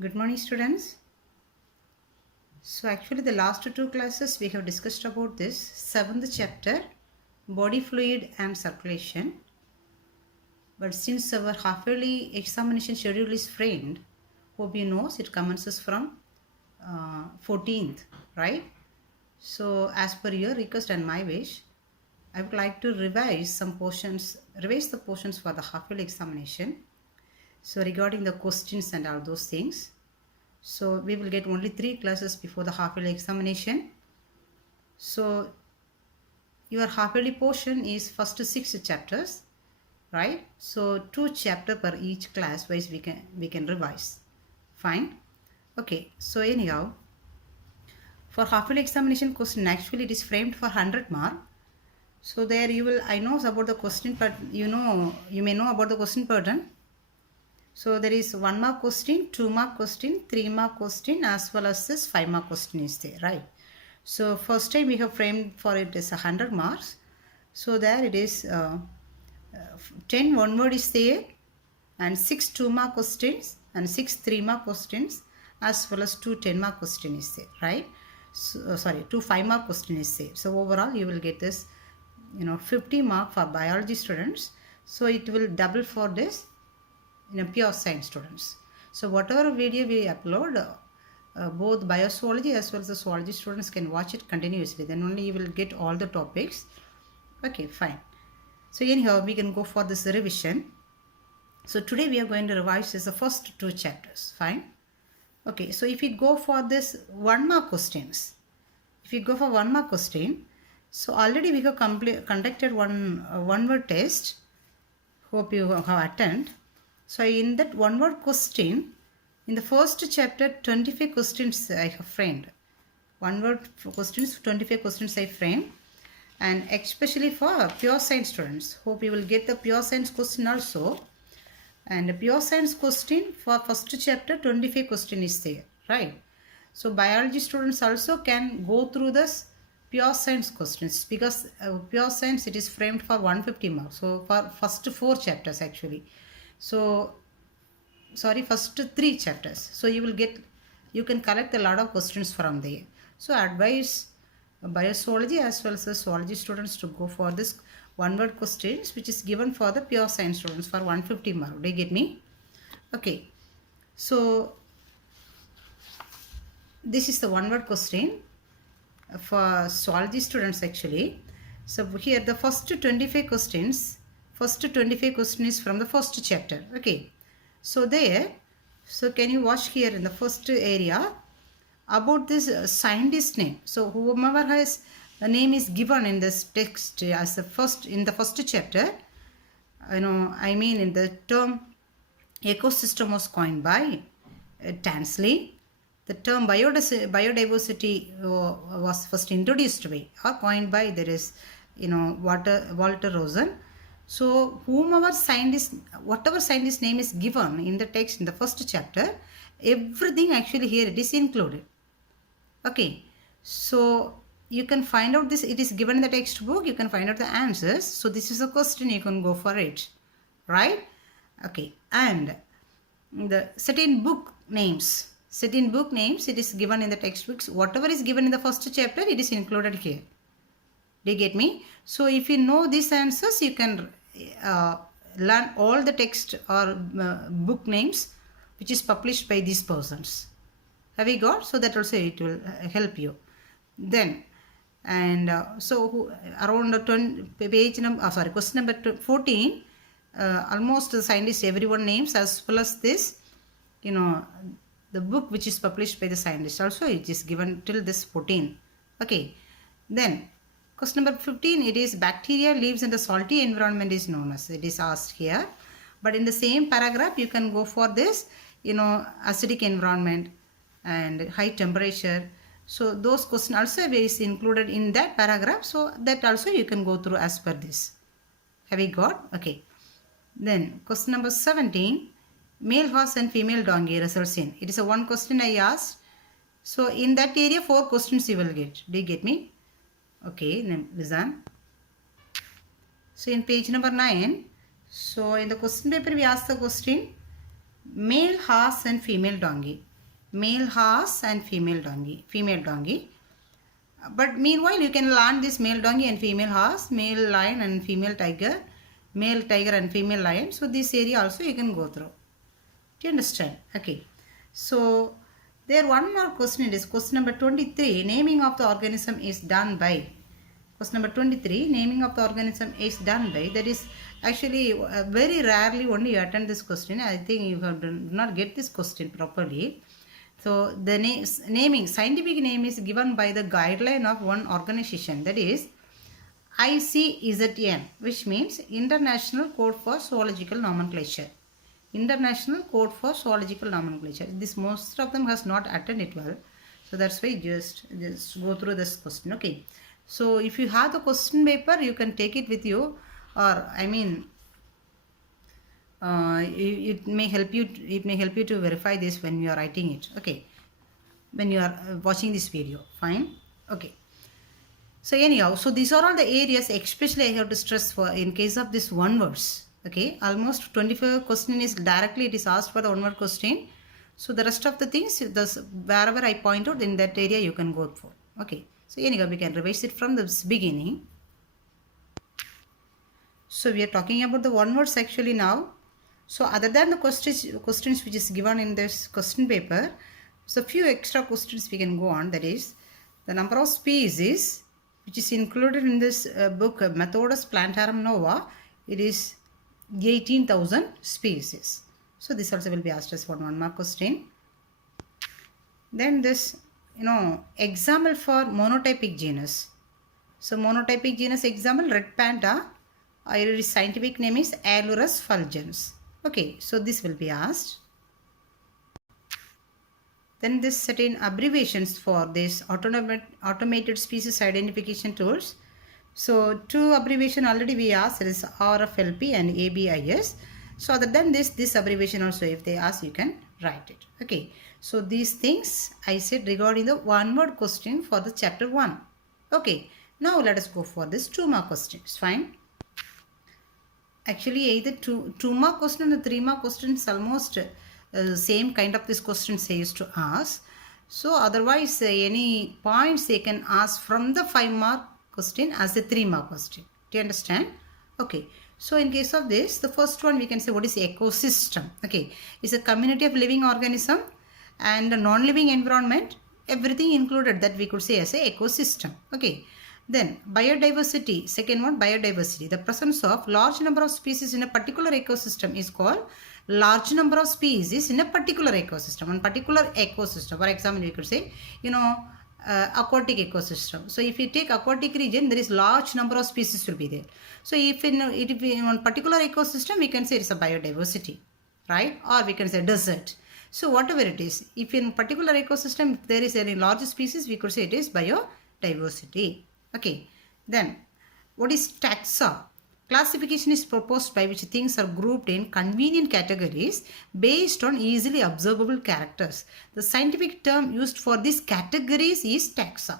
Good morning, students. So actually the last two classes we have discussed about this 7th chapter, body fluid and circulation. But since our half-yearly examination schedule is framed, hope you know it commences from 14th, right? So as per your request and my wish, I would like to revise the portions for the half-yearly examination. So regarding the questions and all those things. So we will get only 3 classes before the half-yearly examination. So your half-yearly portion is first 6 chapters, right? So 2 chapter per each class wise we can revise. Fine. Okay. So anyhow, for half-yearly examination question, actually it is framed for 100 mark. So there I know about the question, but you may know about the question pattern. So there is 1 mark question, 2 mark question, 3 mark question, as well as this 5 mark question is there, right? So first time we have framed for it is 100 marks. So there it is 10 one word is there, and 6 2 mark questions and 6 3 mark questions, as well as 2 10 mark question is there, right? So, 2 5 mark question is there. So overall you will get this 50 mark for biology students. So it will double for this pure science students. So whatever video we upload, both biozoology as well as the zoology students can watch it continuously. Then only you will get all the topics. Okay, fine. So anyhow, we can go for this revision. So today we are going to revise the first 2 chapters. Fine. Okay, so if we go for this 1 mark questions, so already we have conducted one word test. Hope you have attended. So in that one word question, in the first chapter, 25 questions I have framed. One word questions, 25 questions I framed. And especially for pure science students. Hope you will get the pure science question also. And the pure science question for first chapter, 25 question is there, right? So biology students also can go through this pure science questions, because pure science it is framed for 150 marks. So for first 4 chapters actually. So first 3 chapters. So you can collect a lot of questions from there. So advise biozoology as well as the zoology students to go for this one word questions, which is given for the pure science students for 150 mark. Do you get me? Okay. So this is the one word question for zoology students actually. So here the first 25 questions is from the first chapter. Okay. So can you watch here in the first area about this scientist name. So whomever has a name is given in this text as in the first chapter, in the term ecosystem was coined by Tansley. The term biodiversity was first introduced by or coined by Walter Rosen. So whatever scientist name is given in the text in the first chapter, everything actually here it is included. Okay, so you can find out this, it is given in the textbook, you can find out the answers. So this is a question, you can go for it, right? Okay, and the certain book names, it is given in the textbooks. Whatever is given in the first chapter, it is included here. Do you get me? So if you know these answers, you can learn all the text or book names which is published by these persons. Have you got? So that also it will help you. Then and around question number 14, almost the scientists everyone names, as well as this the book which is published by the scientist also it is given till this 14. Okay, then question number 15, it is bacteria lives in the salty environment is known as, it is asked here. But in the same paragraph you can go for this acidic environment and high temperature. So those questions also is included in that paragraph. So that also you can go through as per this. Have you got? Okay. Then question number 17, male horse and female donkey results in. It is a one question I asked. So in that area 4 questions you will get. Do you get me? Okay, then listen. So in page number 9, so in the question paper we ask the question, male horse and female donkey. male horse and female donkey. But meanwhile, you can learn this male donkey and female horse, male lion and female tiger, male tiger and female lion. So this area also you can go through. Do you understand? Okay. So there one more question is question number 23. Naming of the organism is done by. Question number 23. Naming of the organism is done by. That is actually very rarely only you attend this question. I think you have do not get this question properly. So the naming, scientific name is given by the guideline of one organization, that is ICZN, which means International Code for Zoological Nomenclature. International Code for Zoological Nomenclature. This most of them has not attended it well. So that's why just go through this question. Okay. So if you have the question paper, you can take it with you, or I mean, it may help you to verify this when you are writing it. Okay, when you are watching this video. Fine. Okay, so anyhow, so these are all the areas especially I have to stress for in case of this one words. Okay, almost 25 question is directly it is asked for the one word question. So the rest of the things, wherever I point out in that area you can go for. Okay, so anyhow we can revise it from the beginning. So we are talking about the one words actually now. So other than the questions which is given in this question paper, so few extra questions we can go on. That is the number of species which is included in this book Methodus Plantarum Nova. It is 18,000 species. So this also will be asked as one mark question. Then this example for monotypic genus. So monotypic genus example red panda. Its scientific name is Alurus fulgens. Okay, so this will be asked. Then this certain abbreviations for this automated species identification tools. So two abbreviation already we asked, it is RFLP and ABIS. So other than this abbreviation also if they ask you can write it. Okay, so these things I said regarding the one word question for the chapter 1. Okay, now let us go for this 2 mark questions. Fine. Actually either 2 mark question and the 3 mark questions almost same kind of this questions they used to ask. So otherwise any points they can ask from the 5 mark question as the 3 mark question. Do you understand? Okay. So in case of this, the first one we can say what is ecosystem. Okay. It's a community of living organism and a non-living environment. Everything included that we could say as a ecosystem. Okay. Then biodiversity, second one biodiversity. The presence of large number of species in a particular ecosystem is called large number of species in a particular ecosystem. One particular ecosystem, for example, we could say, aquatic ecosystem. So if you take aquatic region, there is large number of species will be there. So if in one particular ecosystem, we can say it's a biodiversity, right? Or we can say desert. So whatever it is, if in particular ecosystem, if there is any large species, we could say it is biodiversity. Okay, then what is taxa? Classification is proposed by which things are grouped in convenient categories based on easily observable characters. The scientific term used for these categories is taxa.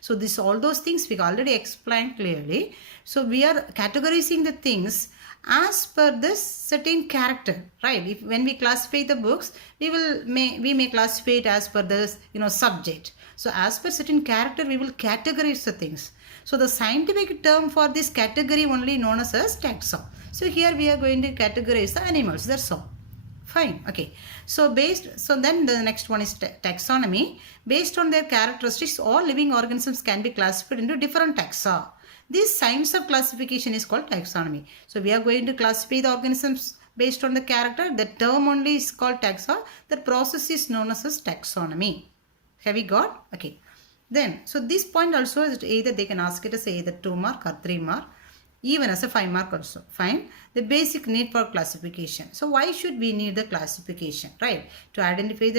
So this all those things we already explained clearly. So we are categorizing the things as per this certain character, right? If when we classify the books, we may classify it as per this subject. So as per certain character, we will categorize the things. So the scientific term for this category only known as taxa. So here we are going to categorize the animals. That's all. Fine. Okay. So then the next one is taxonomy. Based on their characteristics, all living organisms can be classified into different taxa. This science of classification is called taxonomy. So we are going to classify the organisms based on the character. The term only is called taxa. The process is known as taxonomy. Have we got? Okay. Then, so this point also is either they can ask it as either 2 mark or 3 mark, even as a 5 mark also. Fine. The basic need for classification. So why should we need the classification, right? To identify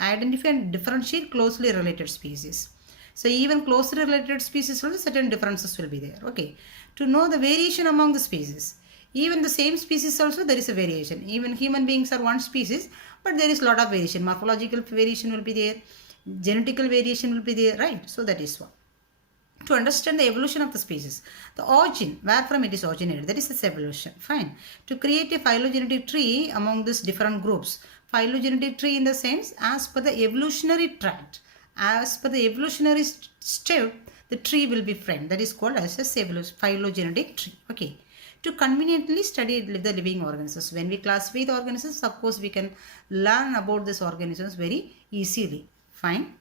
and differentiate closely related species. So even closely related species also certain differences will be there. Okay. To know the variation among the species. Even the same species also there is a variation. Even human beings are one species, but there is a lot of variation. Morphological variation will be there. Genetical variation will be there, right? So that is one. to understand the evolution of the species. The origin, where from it is originated, that is its evolution. Fine. To create a phylogenetic tree among these different groups. Phylogenetic tree in the sense as per the evolutionary tract. As per the evolutionary step, the tree will be framed. That is called as a phylogenetic tree. Okay. To conveniently study the living organisms. When we classify the organisms, of course, we can learn about these organisms very easily. Fine.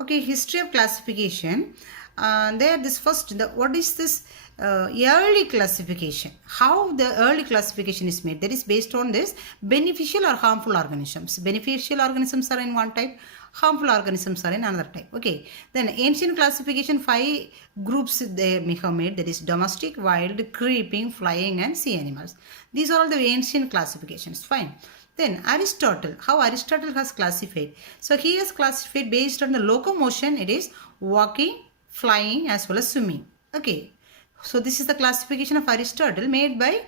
Okay, history of classification. What is this early classification? How the early classification is made? That is based on this beneficial or harmful organisms. Beneficial organisms are in one type, harmful organisms are in another type. Okay, then ancient classification, 5 groups they have made, that is domestic, wild, creeping, flying and sea animals. These are all the ancient classifications. Fine. Then Aristotle, how Aristotle has classified. So he has classified based on the locomotion, it is walking, flying as well as swimming. Okay, so this is the classification of Aristotle made by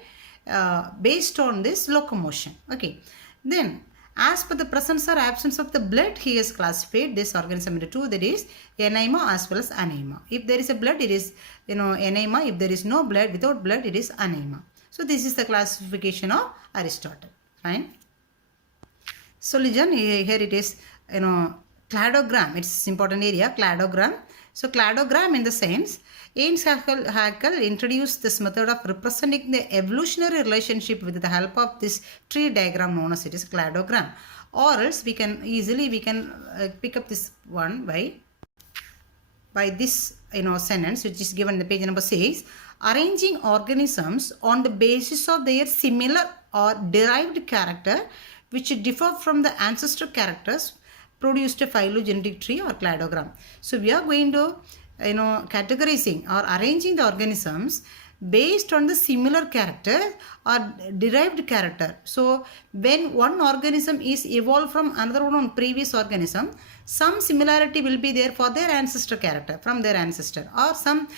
based on this locomotion. Okay, then as per the presence or absence of the blood, he has classified this organism into 2, that is enema as well as anema. If there is a blood, it is enema. If there is no blood, without blood, it is anema. So this is the classification of Aristotle. Fine. So listen, here it is, cladogram. It's important area, cladogram. So cladogram in the sense, Haeckel introduced this method of representing the evolutionary relationship with the help of this tree diagram known as it is cladogram. Or else we can pick up this one by this sentence which is given in the page number 6. Arranging organisms on the basis of their similar or derived character which differ from the ancestor characters produced a phylogenetic tree or cladogram. So we are going to categorizing or arranging the organisms based on the similar character or derived character. So when one organism is evolved from another one previous organism, some similarity will be there for their ancestor character, from their ancestor, or some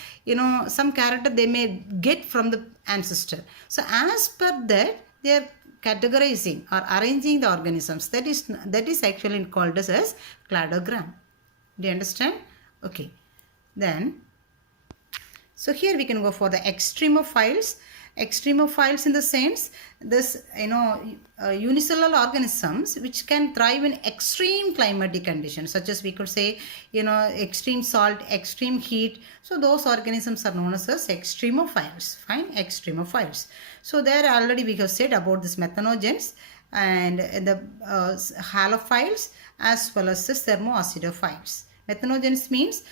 character they may get from the ancestor. So as per that, they are categorizing or arranging the organisms. That is actually called as cladogram. Do you understand? Okay. Then, so here we can go for the extremophiles. Extremophiles in the sense, this unicellular organisms which can thrive in extreme climatic conditions, such as we could say extreme salt, extreme heat. So those organisms are known as extremophiles. Fine, extremophiles. So there already we have said about this methanogens and the halophiles as well as the thermoacidophiles. Methanogens means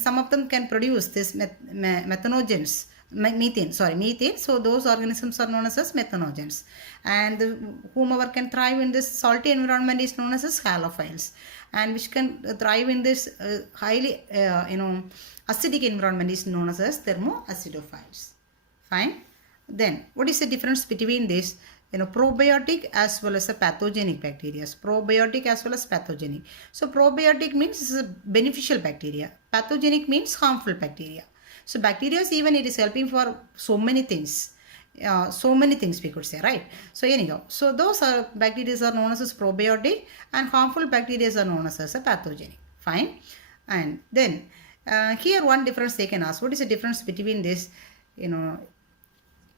some of them can produce this methanogens. Methane. So those organisms are known as methanogens, and whomever can thrive in this salty environment is known as halophiles, and which can thrive in this highly acidic environment is known as thermoacidophiles. Fine. Then what is the difference between this probiotic as well as a pathogenic bacteria? Probiotic as well as pathogenic. So probiotic means this is a beneficial bacteria. Pathogenic means harmful bacteria. So bacteria even it is helping for so many things we could say, right? So anyhow, so those bacteria are known as probiotic, and harmful bacteria are known as a pathogenic. Fine. And then here one difference they can ask, what is the difference between this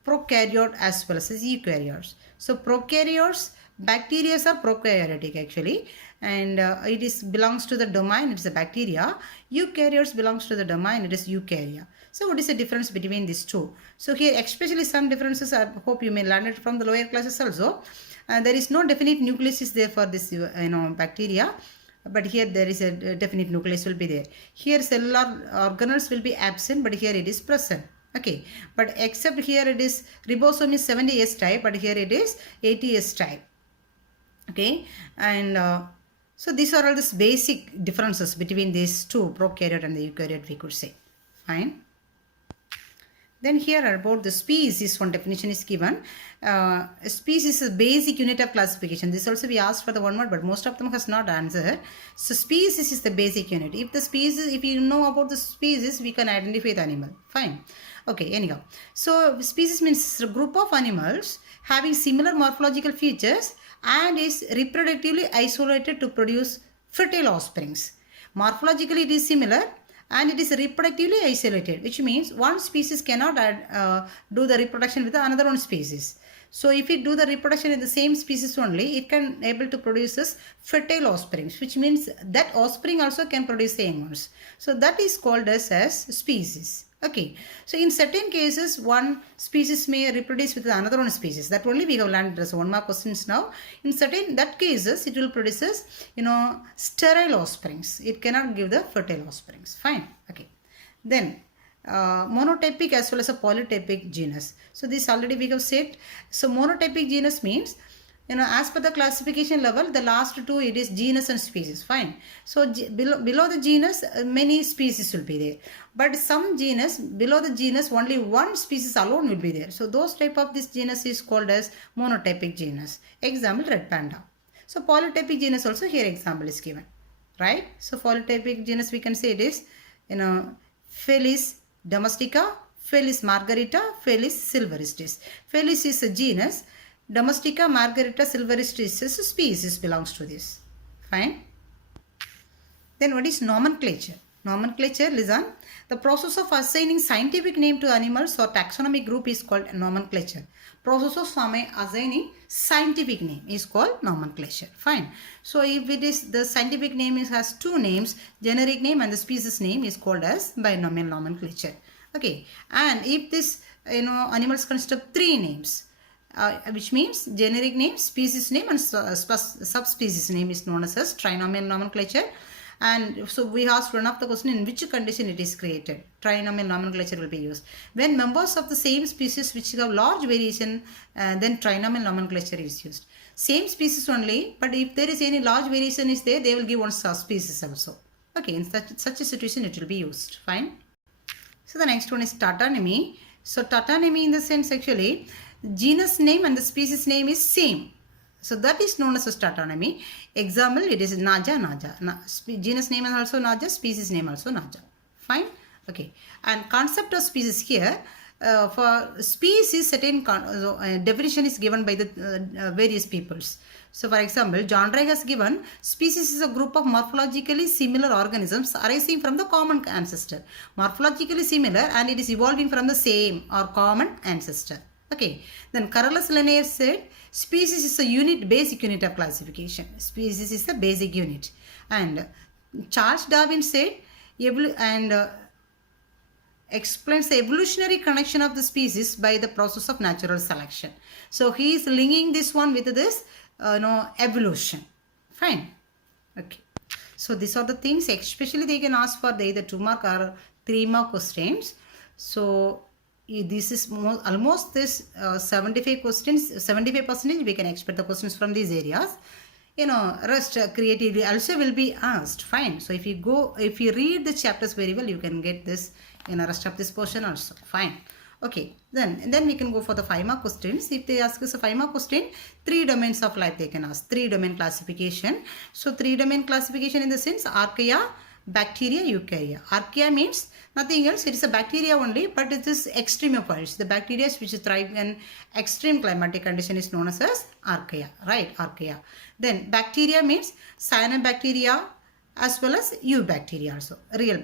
prokaryote as well as eukaryotes? So prokaryotes, bacteria are prokaryotic actually, and it belongs to the domain, it is a bacteria. Eukaryotes belongs to the domain, it is eukarya. So what is the difference between these two? So here especially some differences, I hope you may learn it from the lower classes also. There is no definite nucleus is there for this bacteria, but here there is a definite nucleus will be there. Here cellular organelles will be absent, but here it is present. Okay, but except here it is ribosome is 70S type, but here it is 80S type. Okay, and so these are all these basic differences between these two, prokaryote and the eukaryote, we could say. Fine. Then here about the species, one definition is given. A species is a basic unit of classification. This also we asked for the one word, but most of them has not answered. So species is the basic unit. If you know about the species, we can identify the animal. Fine. Okay, anyhow. So species means a group of animals having similar morphological features and is reproductively isolated to produce fertile offsprings. Morphologically it is similar and it is reproductively isolated, which means one species cannot do the reproduction with another one species. So if it do the reproduction in the same species only, it can able to produce fertile offsprings, which means that offspring also can produce the young ones. So that is called as species. Okay, so in certain cases, one species may reproduce with another one species. That only we have learned. There's one more questions now. In certain that cases, it will produce sterile offsprings. It cannot give the fertile offsprings. Fine. Okay. Then monotypic as well as a polytypic genus. So this already we have said. So monotypic genus means, as per the classification level, the last two, it is genus and species. Fine. So below the genus, many species will be there. But some genus, below the genus, only one species alone will be there. So those type of this genus is called as monotypic genus. Example, red panda. So polytypic genus also here example is given. Right? So polytypic genus we can say it is, Felis domestica, Felis margarita, Felis silveristis. Felis is a genus. Domestica, margarita, silveristis is a species belongs to this. Fine. Then what is nomenclature? Nomenclature, listen. The process of assigning scientific name to animals or taxonomic group is called nomenclature. Process of assigning scientific name is called nomenclature. Fine. So if it is the scientific name has two names, generic name and the species name is called as binomial nomenclature. Okay. And if this animals consist of three names, which means generic name, species name and subspecies name is known as trinomial nomenclature. And so we asked one of the question, in which condition it is created. Trinomial nomenclature will be used. When members of the same species which have large variation, then trinomial nomenclature is used. Same species only, but if there is any large variation is there, they will give one subspecies also. Okay, in such a situation it will be used. Fine. So the next one is tautonymy. So tautonymy in the sense actually, genus name and the species name is same. So that is known as a tautonymy. Example, it is Naja, Naja. Genus name is also Naja, species name also Naja. Fine. Okay. And concept of species here, for species, certain definition is given by the various peoples. So for example, John Ray has given species is a group of morphologically similar organisms arising from the common ancestor. Morphologically similar and it is evolving from the same or common ancestor. Okay. Then Carolus Linnaeus said, species is a basic unit of classification. Species is the basic unit. And Charles Darwin said, explains the evolutionary connection of the species by the process of natural selection. So he is linking this one with this, evolution. Fine. Okay. So these are the things, especially they can ask for either 2 mark or 3 mark questions. So this is almost this 75 questions, 75% we can expect the questions from these areas. Rest creatively also will be asked. Fine. So if you read the chapters very well, you can get this rest of this portion also. Fine. Okay. Then we can go for the 5 mark questions. If they ask us a 5 mark question, 3 domains of life they can ask. 3 domain classification. So 3 domain classification in the sense archaea, bacteria, eukarya. Archaea means nothing else. It is a bacteria only, but it is extremophiles. The bacteria which thrive in extreme climatic condition is known as archaea. Right? Archaea. Then bacteria means cyanobacteria as well as eubacteria also. Real,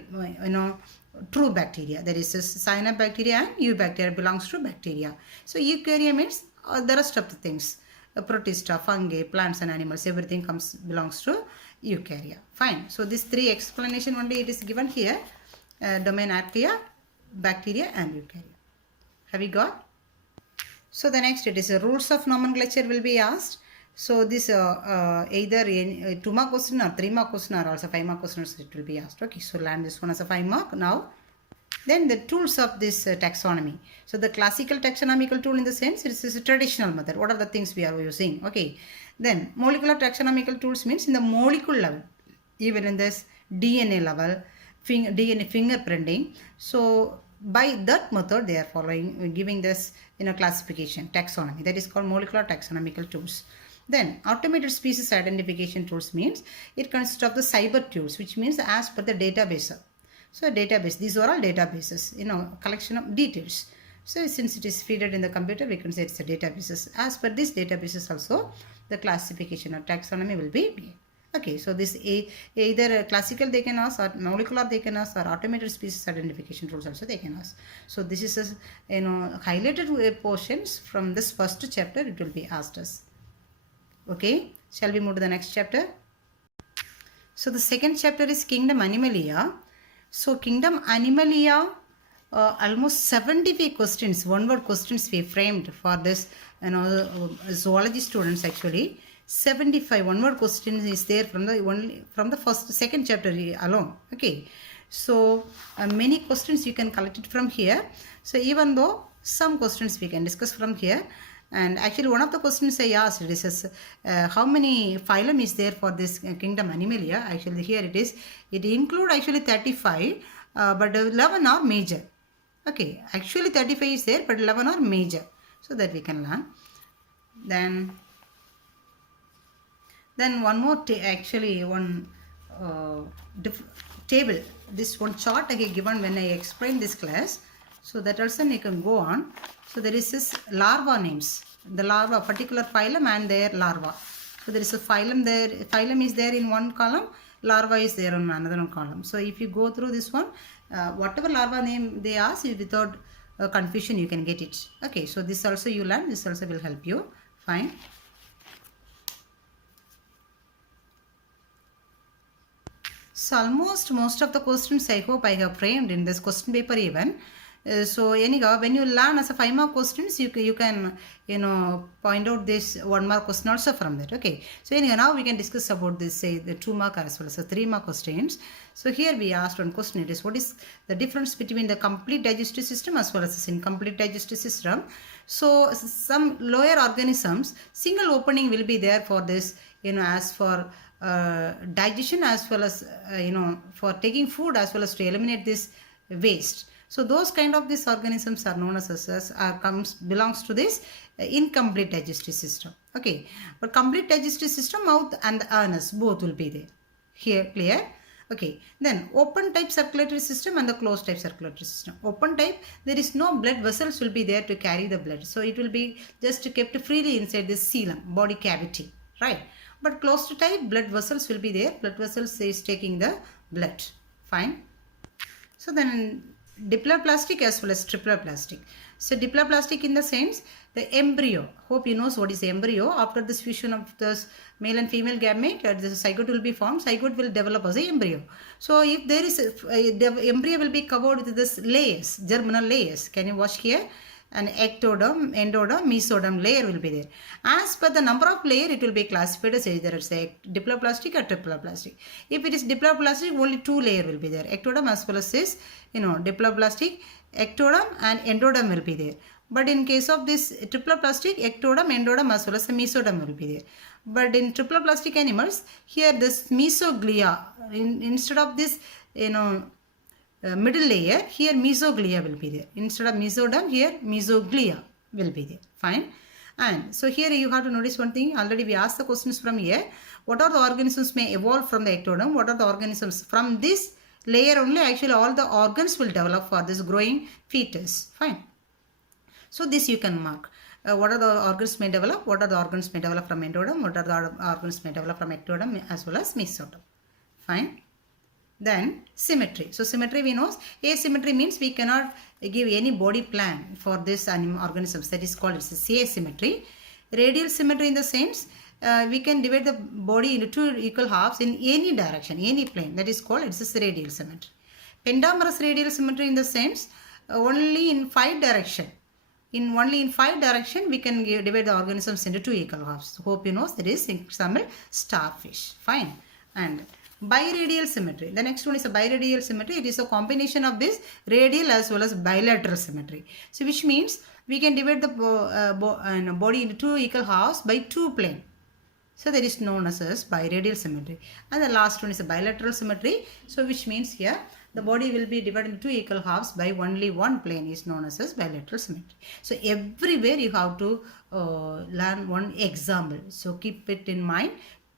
true bacteria. There is cyanobacteria and eubacteria belongs to bacteria. So eukarya means the rest of the things. Protista, fungi, plants and animals, everything belongs to eukarya. Fine. So this 3 explanation only it is given here. Domain archaea, bacteria and eukarya. Have you got? So the next it is rules of nomenclature will be asked. So this either 2 mark question or 3 mark question or also 5 mark questions it will be asked. Okay. So learn this one as a 5 mark now. Then the tools of this taxonomy. So the classical taxonomical tool in the sense it is a traditional method. What are the things we are using? Okay. Then molecular taxonomical tools means in the molecule level, even in this DNA level, DNA fingerprinting. So by that method they are following, giving this classification, taxonomy. That is called molecular taxonomical tools. Then automated species identification tools means it consists of the cyber tools, which means as per the database. So database, these are all databases, collection of details. So since it is fed in the computer, we can say it's a databases. As per these databases also, the classification or taxonomy will be made. Okay, so this either classical they can ask, or molecular they can ask, or automated species identification rules also they can ask. So this is a highlighted portions from this first chapter it will be asked us. Okay, shall we move to the next chapter? So the second chapter is Kingdom Animalia. So Kingdom Animalia, almost 75 questions, one word questions we framed for this zoology students actually. 75 one word questions is there from the second chapter alone. Okay, so many questions you can collect it from here. So even though some questions we can discuss from here. And actually one of the questions I asked is how many phylum is there for this Kingdom Animalia. Actually here it include actually 35 but 11 are major. Okay, actually 35 is there but 11 are major, so that we can learn. Then one more table, this one chart I have given when I explained this class, so that also you can go on. So there is this larva names, the larva particular phylum and their larva. So there is a phylum there, phylum is there in one column, larva is there on another column. So if you go through this one, whatever larva name they ask, without confusion you can get it. Okay, so this also you learn, this also will help you. Fine. So almost most of the questions I hope I have framed in this question paper even. So anyhow, when you learn as a 5 mark questions, you can point out this 1 mark question also from that. Okay, so anyhow now we can discuss about this, say the 2 mark as well as the 3 mark questions. So here we asked one question, it is what is the difference between the complete digestive system as well as the incomplete digestive system. So some lower organisms, single opening will be there for this, as for digestion as well as for taking food as well as to eliminate this waste. So those kind of these organisms are known as belongs to this incomplete digestive system. Okay, but complete digestive system, mouth and the anus both will be there. Here, clear? Okay, then open type circulatory system and the closed type circulatory system. Open type, there is no blood vessels will be there to carry the blood, so it will be just kept freely inside this coelom, body cavity, right? But closed type, blood vessels will be there. Blood vessels is taking the blood. Fine. So then diploplastic as well as triploplastic. So diploplastic in the sense, the embryo. Hope you knows what is embryo. After this fusion of this male and female gamete, the zygote will be formed. Zygote will develop as an embryo. So if there is the embryo will be covered with this layers, germinal layers. Can you watch here? An ectoderm, endoderm, mesoderm layer will be there. As per the number of layer, it will be classified as either it's a diploplastic or triploplastic. If it is diploplastic, only 2 layer will be there. Ectoderm as well as this, diploplastic, ectoderm and endoderm will be there. But in case of this triploplastic, ectoderm, endoderm as well as the mesoderm will be there. But in triploplastic animals, here this mesoglia, instead of this, middle layer, here mesoglia will be there. Instead of mesoderm, here mesoglia will be there. Fine. And so here you have to notice one thing. Already we asked the questions from here. What are the organisms may evolve from the ectoderm? What are the organisms from this layer only? Actually all the organs will develop for this growing fetus. Fine. So this you can mark. What are the organs may develop? What are the organs may develop from endoderm? What are the organs may develop from ectoderm as well as mesoderm? Fine. Then symmetry. So symmetry we know. Asymmetry means we cannot give any body plan for this organisms. That is called asymmetry. Radial symmetry in the sense we can divide the body into 2 equal halves in any direction, any plane. That is called radial symmetry. Pentamerous radial symmetry in the sense only in 5 direction. Only in 5 direction we can divide the organisms into 2 equal halves. Hope you know that is example starfish. Fine. And biradial symmetry. The next one is a biradial symmetry. It is a combination of this radial as well as bilateral symmetry. So which means we can divide the body into 2 equal halves by 2 plane. So that is known as biradial symmetry. And the last one is a bilateral symmetry. So which means here the body will be divided into 2 equal halves by only 1 plane is known as bilateral symmetry. So everywhere you have to learn one example. So keep it in mind.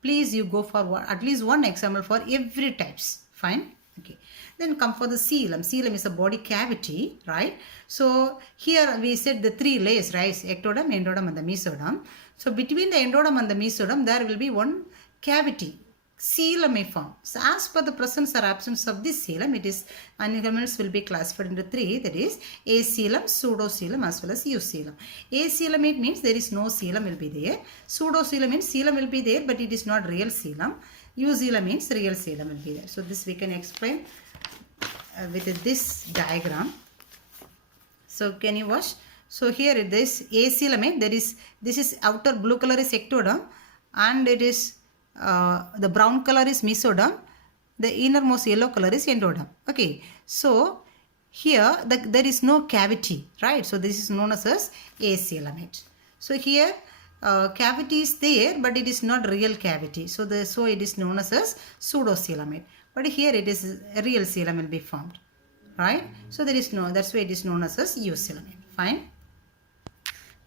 Please you go for at least one example for every types. Fine. Okay. Then come for the coelom. Coelom is a body cavity, right? So here we said the 3 layers, right? Ectoderm, endoderm and the mesoderm. So between the endoderm and the mesoderm there will be one cavity. coelom may form. So as per the presence or absence of this coelom, it is animals will be classified into three, that is acoelom, pseudocoelom as well as eucoelom. Acoelom means there is no coelom will be there. Pseudocoelom means coelom will be there but it is not real coelom. Eucoelom means real coelom will be there. So this we can explain with this diagram. So can you watch? So here it is acoelom, this is outer blue color is ectoderm and it is the brown color is mesoderm, the innermost yellow color is endoderm. Okay, so here there is no cavity, right? So this is known as acoelom. So here cavity is there but it is not real cavity, so it is known as pseudocoelom. But here it is a real coelom will be formed, right? So there is no, that's why it is known as eucoelom. Fine.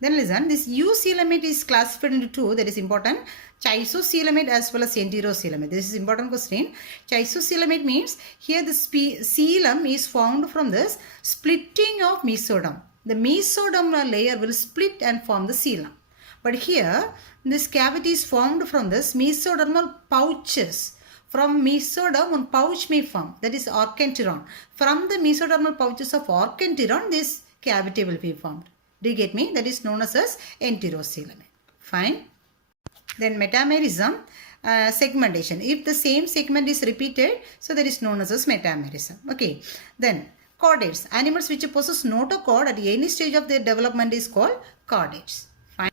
Then listen, this eucoelom is classified into two, that is important, chisocoelom as well as enterocoelom. This is important question. Chisocoelom means here the coelom is formed from this splitting of mesoderm. The mesodermal layer will split and form the coelom. But here this cavity is formed from this mesodermal pouches. From mesoderm, one pouch may form, that is orchenteron. From the mesodermal pouches of orchenteron, this cavity will be formed. Do you get me? That is known as enterocoelom. Fine. Then metamerism, segmentation. If the same segment is repeated, so that is known as metamerism. Okay. Then chordates. Animals which possess notochord at any stage of their development is called chordates. Fine.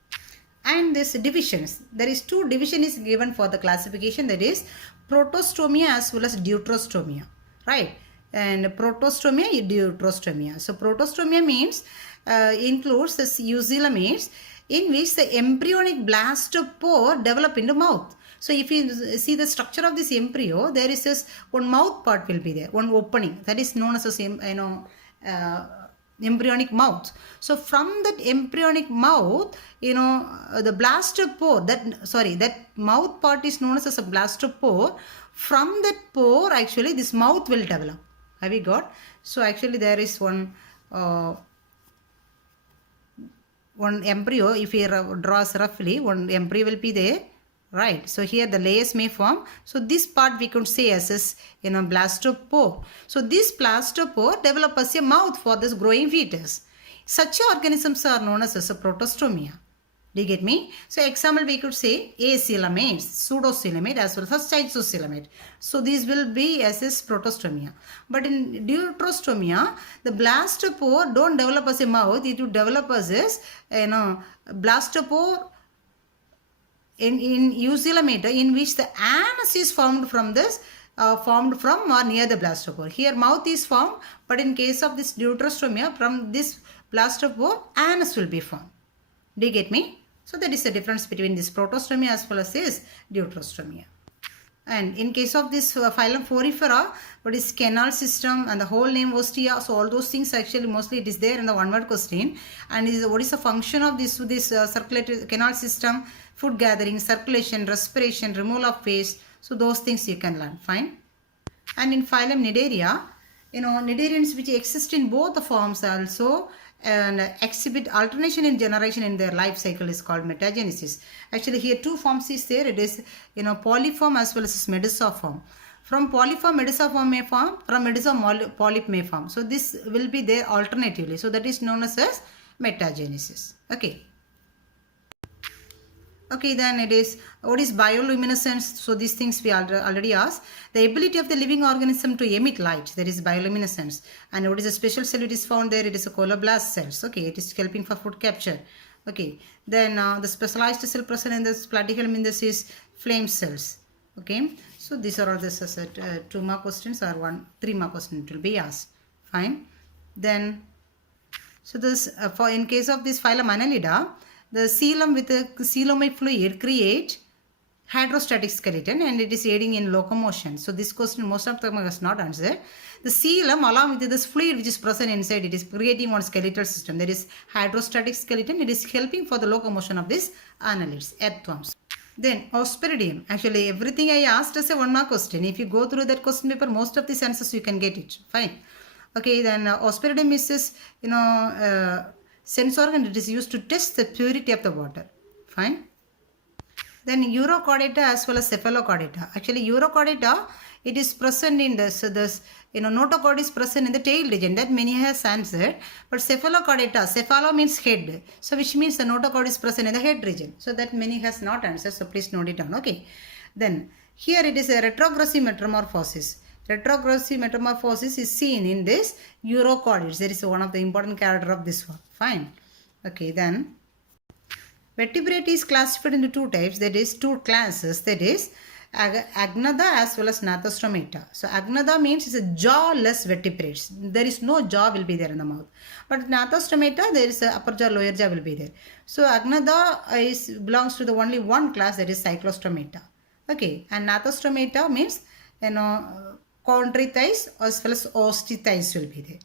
And this divisions. There is two division is given for the classification, that is protostomia as well as deuterostomia. Right. And protostomia, deuterostomia. So protostomia means includes the eucoelom in which the embryonic blastopore develop into mouth. So if you see the structure of this embryo, there is this one mouth part will be there, one opening, that is known as embryonic mouth. So from that embryonic mouth, the blastopore, that mouth part is known as a blastopore. From that pore, actually this mouth will develop. Have you got? So actually there is one embryo, if you draws roughly, one embryo will be there, right? So here the layers may form. So this part we could say as blastopore. So this blastopore develops as a mouth for this growing fetus. Such organisms are known as a protostomia. Do you get me? So example we could say acoelomate, pseudocoelomate as well as chisocoelomate. So these will be as protostomia. But in deuterostomia, the blastopore don't develop as a mouth, it will develop as blastopore in eucoelomate, in which the anus is formed from or near the blastopore. Here mouth is formed, but in case of this deuterostomia, from this blastopore, anus will be formed. Do you get me? So that is the difference between this protostomia as well as this deuterostomia. And in case of this phylum Porifera, what is canal system and the whole name Ostia, so all those things actually mostly it is there in the one word question. And what is the function of this circulatory canal system? Food gathering, circulation, respiration, removal of waste. So those things you can learn. Fine. And in phylum Cnidaria, cnidarians which exist in both the forms also and exhibit alternation in generation in their life cycle is called metagenesis. Actually here two forms is there. It is polyform as well as medusiform. From polyform medusiform may form, from medusiform polyp may form. So this will be there alternatively. So that is known as metagenesis. Okay. Okay, then it is, what is bioluminescence? So these things we already asked. The ability of the living organism to emit light, that is bioluminescence. And what is a special cell it is found there? It is a chloroplast cells. Okay, it is helping for food capture. Okay, then the specialized cell present in this platyhelm in this is flame cells. Okay, so these are all the 2 mark questions or 3 mark questions it will be asked. Fine. Then, so this for in case of this phylum Annelida, the coelom with the coelomic fluid create hydrostatic skeleton and it is aiding in locomotion. So this question most of them has not answered. The coelom along with this fluid which is present inside, it is creating one skeletal system, that is hydrostatic skeleton. It is helping for the locomotion of these annelids, earthworms. Then Ospiridium, actually everything I asked as a 1 mark question. If you go through that question paper, most of these answers you can get it. Fine. Okay, then Ospiridium is this, sense organ. It is used to test the purity of the water. Fine. Then urochordata as well as cephalochordata. Actually, urochordata, it is present in this notochord is present in the tail region. That many has answered. But cephalochordata, cephalo means head. So which means the notochord is present in the head region. So that many has not answered. So please note it down. Okay. Then here it is a retrogressive metamorphosis. Retrogressive metamorphosis is seen in this urochordates. There is one of the important character of this one. Fine. Okay, then vertebrate is classified into two types, that is two classes, that is agnatha as well as gnathostomata. So agnatha means it's a jawless vertebrates. There is no jaw will be there in the mouth. But gnathostomata, there is a upper jaw, lower jaw will be there. So agnatha belongs to the only one class, that is cyclostomata. Okay, and gnathostomata means chondrites as well as osteoids will be there.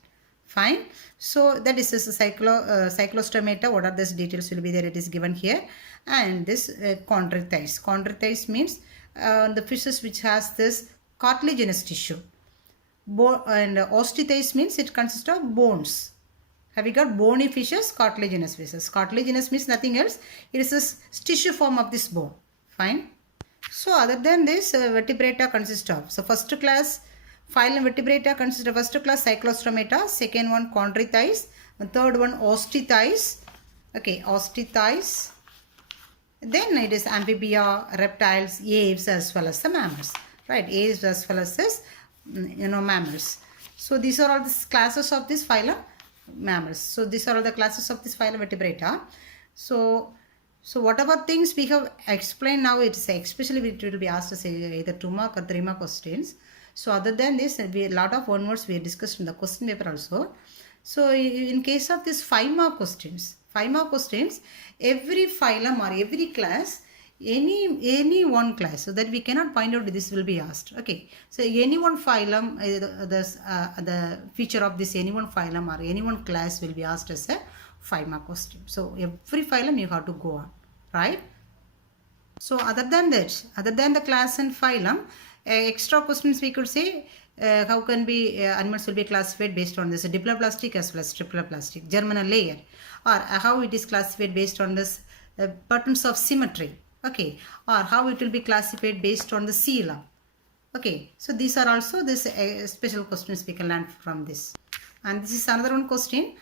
Fine. So that is a cyclostomata. What are these details will be there? It is given here. And this chondrites. Chondrites means the fishes which has this cartilaginous tissue. And osteoids means it consists of bones. Have we got bony fishes, cartilaginous fishes? Cartilaginous means nothing else. It is a tissue form of this bone. Fine. So other than this, vertebrata consist of. So first class phylum vertebrata consists of first class cyclostomata, second one chondrites, the third one osteoids. Okay, osteoids. Then it is amphibia, reptiles, aves as well as the mammals. Right, aves as well as this, mammals. So these are all the classes of this phylum mammals. So these are all the classes of this phylum vertebrata. So whatever things we have explained now, it's especially it will be asked as either 2 mark or 3 mark questions. So other than this, a lot of one words we discussed in the question paper also. So in case of this 5 mark questions, every phylum or every class, any one class, so that we cannot find out this will be asked. Okay, so any one phylum, the feature of this any one phylum or any one class will be asked as a 5 mark question. So every phylum you have to go on, right? So other than that, other than the class and phylum, extra questions we could say, how can be animals will be classified based on this diploplastic as well as triploplastic, germinal layer, or how it is classified based on this patterns of symmetry. Okay, or how it will be classified based on the coelom. Okay, so these are also this special questions we can learn from this. And this is another one question.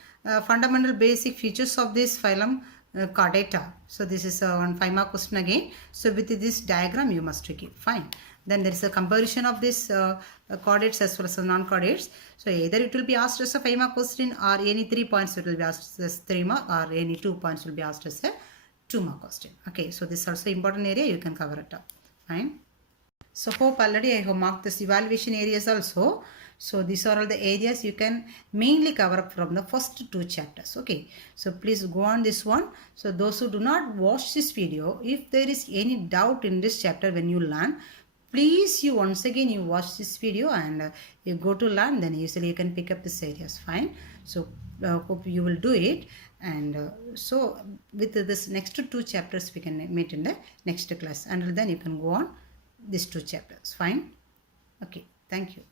Fundamental basic features of this phylum chordata. So this is one 5 mark question again. So with this diagram you must keep. Fine. Then there is a comparison of this chordates as well as non-chordates. So either it will be asked as a 5 mark question, or any 3 points it will be asked as 3 mark, or any 2 points will be asked as a 2 mark question. Okay, so this is also important area, you can cover it up. Fine. So hope already I have marked this evaluation areas also. So these are all the areas you can mainly cover up from the first 2 chapters. Okay, so please go on this one. So those who do not watch this video, if there is any doubt in this chapter when you learn, please you once again you watch this video and you go to learn, then easily you can pick up these areas. Fine. So hope you will do it. And so with this next 2 chapters we can meet in the next class. Until then you can go on these 2 chapters. Fine. Okay, thank you.